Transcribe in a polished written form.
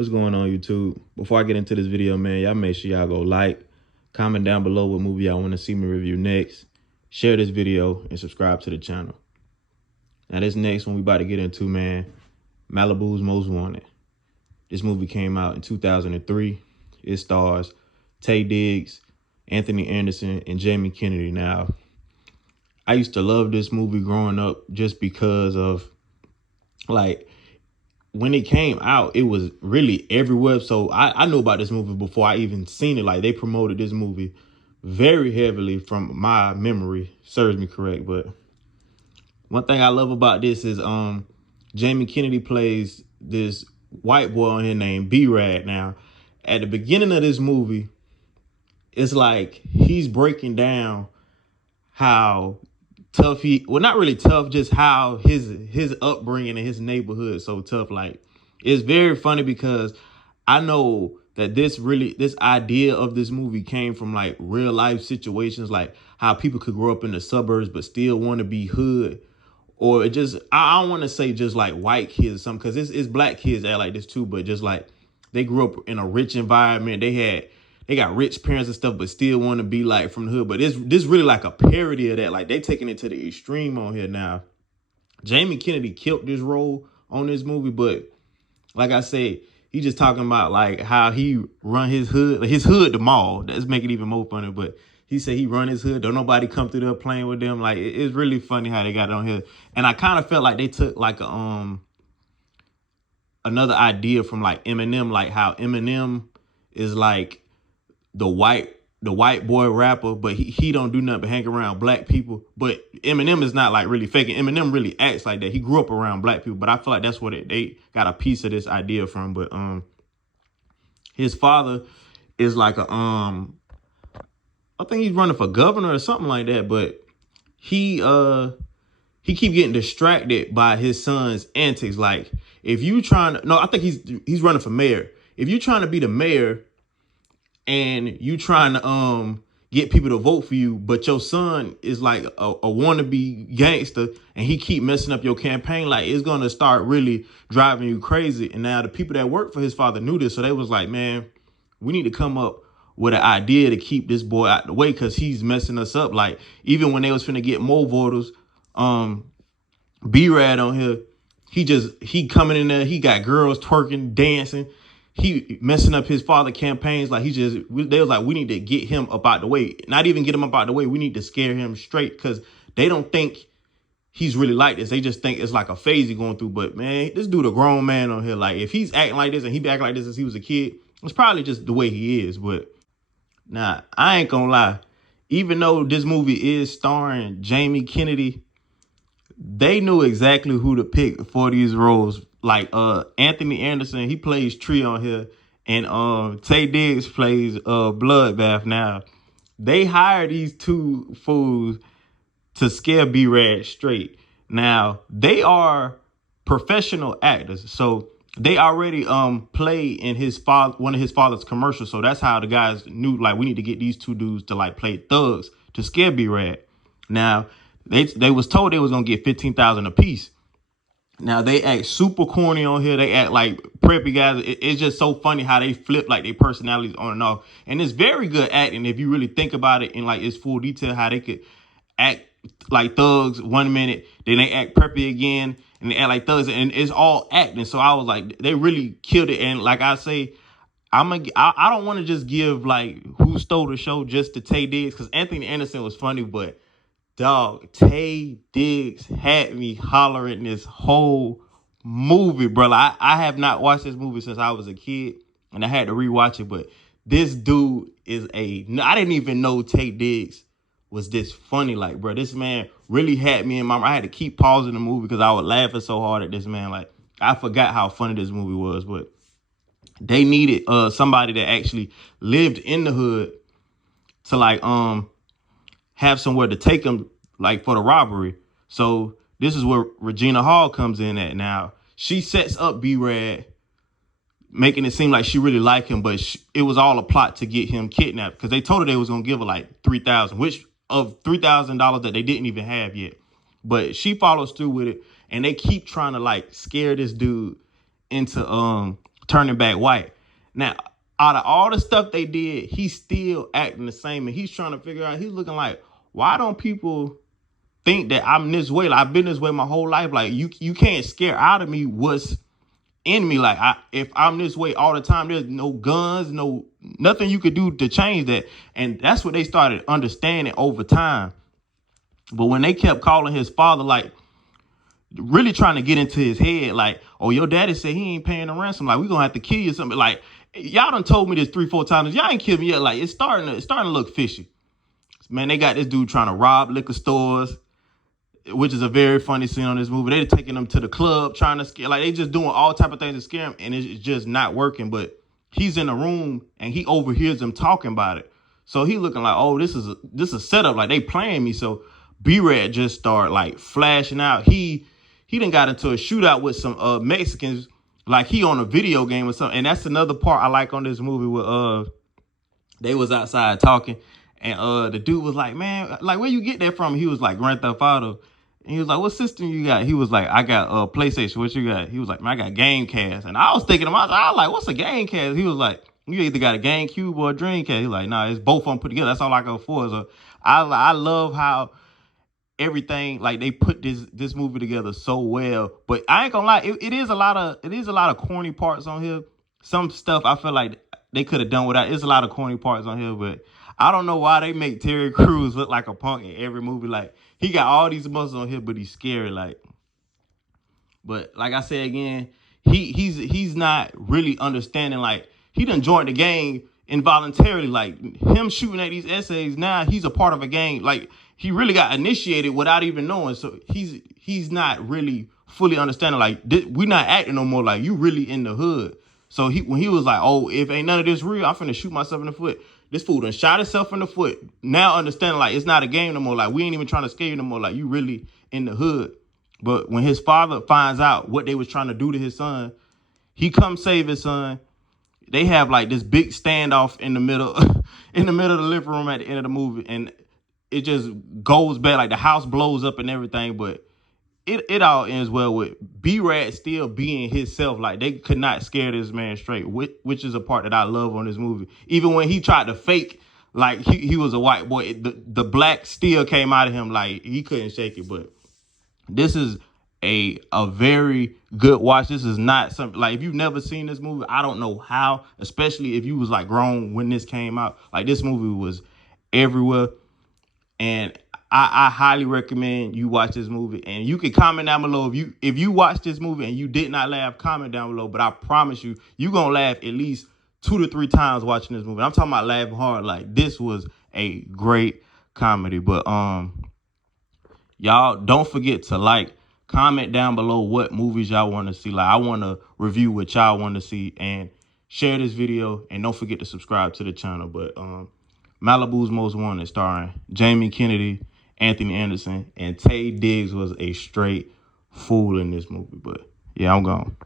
What's going on, YouTube? Before I get into this video, man, y'all make sure y'all go like, comment down below what movie y'all want to see me review next, share this video, and subscribe to the channel. Now, this next one we about to get into, man, Malibus Most Wanted. This movie came out in 2003. It stars Taye Diggs, Anthony Anderson, and Jamie Kennedy. Now, I used to love this movie growing up just because of, like, when it came out, it was really everywhere. So I knew about this movie before I even seen it. Like, they promoted this movie very heavily from my memory, serves me correct. But one thing I love about this is Jamie Kennedy plays this white boy on here named B-Rad. Now, at the beginning of this movie, it's like he's breaking down how tough well, not really tough, just how his upbringing and his neighborhood is so tough. Like, it's very funny because I know that this idea of this movie came from like real life situations, like how people could grow up in the suburbs but still want to be hood. Or it just, I don't want to say just like white kids or something, because it's black kids that are like this too, but just like they grew up in a rich environment. They got rich parents and stuff, but still want to be like from the hood. But this really like a parody of that. Like, they taking it to the extreme on here now. Jamie Kennedy killed this role on this movie, but like I said, he just talking about like how he run his hood, the mall. That's making it even more funny. But he said he run his hood. Don't nobody come through there playing with them. Like, it's really funny how they got it on here. And I kind of felt like they took like a another idea from like Eminem, like how Eminem is like the white boy rapper, but he don't do nothing but hang around black people. But Eminem is not like really faking. Eminem really acts like that. He grew up around black people, but I feel like that's what they got a piece of this idea from. But his father is like a I think he's running for governor or something like that. But he keep getting distracted by his son's antics. Like, if you trying to, no, I think he's running for mayor. If you trying to be the mayor and you trying to get people to vote for you, but your son is like a wannabe gangster and he keep messing up your campaign, like, it's gonna start really driving you crazy. And now the people that work for his father knew this, so they was like, man, we need to come up with an idea to keep this boy out the way, because he's messing us up. Like, even when they was finna get more voters, B-Rad on here, he coming in there, he got girls twerking, dancing, he messing up his father campaigns. Like, they was like, we need to get him up out the way. Not even get him up out the way, we need to scare him straight, because they don't think he's really like this. They just think it's like a phase he's going through. But man, this dude a grown man on here. Like, if he's acting like this and he be acting like this since he was a kid, it's probably just the way he is. But nah, I ain't gonna lie. Even though this movie is starring Jamie Kennedy, they knew exactly who to pick for these roles. Like, Anthony Anderson, he plays Tree on here, and Taye Diggs plays Bloodbath. Now, they hired these two fools to scare B-Rad straight. Now, they are professional actors, so they already play in one of his father's commercials. So that's how the guys knew, like, we need to get these two dudes to like play thugs to scare B-Rad. Now, they was told they was gonna get $15,000 a piece. Now, they act super corny on here. They act like preppy guys. It's just so funny how they flip like their personalities on and off. And it's very good acting if you really think about it in like its full detail, how they could act like thugs 1 minute, then they act preppy again, and they act like thugs, and it's all acting. So I was like, they really killed it. And like I say, I don't want to just give like who stole the show just to Taye Diggs, because Anthony Anderson was funny, but dog, Taye Diggs had me hollering this whole movie, bro. I have not watched this movie since I was a kid, and I had to rewatch it. But this dude is I didn't even know Taye Diggs was this funny. Like, bro, this man really had me in my, I had to keep pausing the movie because I was laughing so hard at this man. Like, I forgot how funny this movie was. But they needed somebody that actually lived in the hood to like have somewhere to take him, like, for the robbery. So this is where Regina Hall comes in at. Now, she sets up B-Rad, making it seem like she really liked him, but it was all a plot to get him kidnapped, because they told her they was gonna give her like $3,000, which of $3,000 that they didn't even have yet. But she follows through with it, and they keep trying to like scare this dude into turning back white. Now, out of all the stuff they did, he's still acting the same, and he's trying to figure out, he's looking like, why don't people think that I'm this way? Like, I've been this way my whole life. Like, you can't scare out of me what's in me. Like, if I'm this way all the time, there's no guns, nothing you could do to change that. And that's what they started understanding over time. But when they kept calling his father, like, really trying to get into his head, like, oh, your daddy said he ain't paying the ransom, like, we gonna have to kill you or something. Like, y'all done told me this 3-4 times, y'all ain't killed me yet. Like, it's starting to look fishy. Man, they got this dude trying to rob liquor stores, which is a very funny scene on this movie. They're taking him to the club, trying to scare, like, they just doing all type of things to scare him, and it's just not working. But he's in the room and he overhears them talking about it. So he looking like, oh, this is a setup, like they playing me. So B-Rad just start like flashing out. He done got into a shootout with some Mexicans, like he on a video game or something. And that's another part I like on this movie where they was outside talking, and the dude was like, man, like, where you get that from? He was like, Grand Theft Auto. And he was like, what system you got? He was like, I got PlayStation. What you got? He was like, man, I got Gamecast. And I was thinking to myself, I was like, what's a Gamecast? He was like, you either got a GameCube or a Dreamcast. He's like, nah, it's both of them put together. That's all I can afford. So I love how everything, like, they put this movie together so well. But I ain't gonna lie, it is a lot of corny parts on here. Some stuff I feel like they could have done without. There's a lot of corny parts on here, but I don't know why they make Terry Crews look like a punk in every movie. Like, he got all these muscles on here, but he's scary. Like, but like I said again, he's not really understanding. Like, he done joined the gang involuntarily. Like, him shooting at these essays, now he's a part of a gang. Like, he really got initiated without even knowing. So he's not really fully understanding. Like, we're not acting no more. Like, you really in the hood. So when he was like, oh, if ain't none of this real, I'm finna shoot myself in the foot. This fool done shot himself in the foot. Now understanding, like, it's not a game no more. Like, we ain't even trying to scare you no more. Like, you really in the hood. But when his father finds out what they was trying to do to his son, he comes save his son. They have like this big standoff in the middle, in the middle of the living room at the end of the movie, and it just goes bad. Like, the house blows up and everything, but it all ends well with B-Rad still being himself. Like, they could not scare this man straight, which is a part that I love on this movie. Even when he tried to fake like he was a white boy, the black still came out of him. Like, he couldn't shake it. But this is a very good watch. This is not something, like, if you've never seen this movie, I don't know how, especially if you was like grown when this came out. Like, this movie was everywhere, and I highly recommend you watch this movie. And you can comment down below if you watch this movie and you did not laugh. Comment down below. But I promise you gonna laugh at least 2 to 3 times watching this movie. I'm talking about laughing hard. Like, this was a great comedy. But y'all don't forget to like, comment down below what movies y'all want to see. Like, I want to review what y'all want to see, and share this video, and don't forget to subscribe to the channel. But Malibu's Most Wanted, starring Jamie Kennedy, Anthony Anderson, and Taye Diggs was a straight fool in this movie. But yeah, I'm gone.